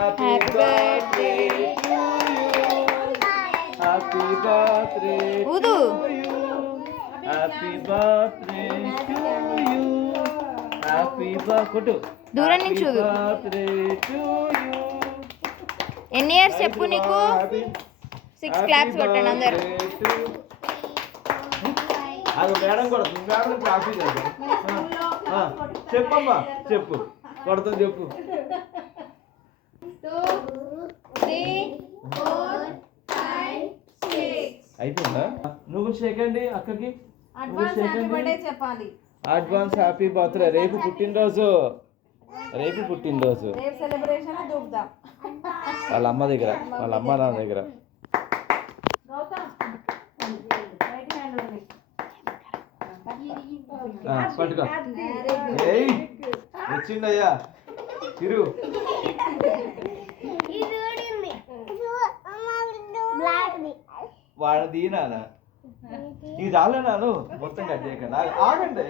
Happy birthday to you happy birthday to you happy birthday to you happy birthday దూరం నుంచి చూడు. Birthday to you ఎన్ని years చెప్పు నీకు 6 క్లాప్స్ కొట్టండి అందరు. అది మేడం కూడా మేడం కాఫీ చేద్దాం. చెప్పమ్మా చెప్పు కొడతాం చెప్పు. 2 3 4 5 6 అయిపోయిందా? నువ్వు సెకండ్ అక్కకి అడ్వాన్స్ హ్యాపీ బర్త్డే చెప్పాలి. Advance happy birthday. రేపు పుట్టినరోజు రేపు సెలబ్రేషన్ దూకుదాం వాళ్ళ అమ్మ దగ్గర వాళ్ళ అమ్మ నాన్న దగ్గర. పట్టుకో. ఏయ్ వచ్చిందయ్యా తిరుగు. వాడు దీనా ఇది చాలే నాను మొత్తం కట్ చేయకండి. ఆగండి.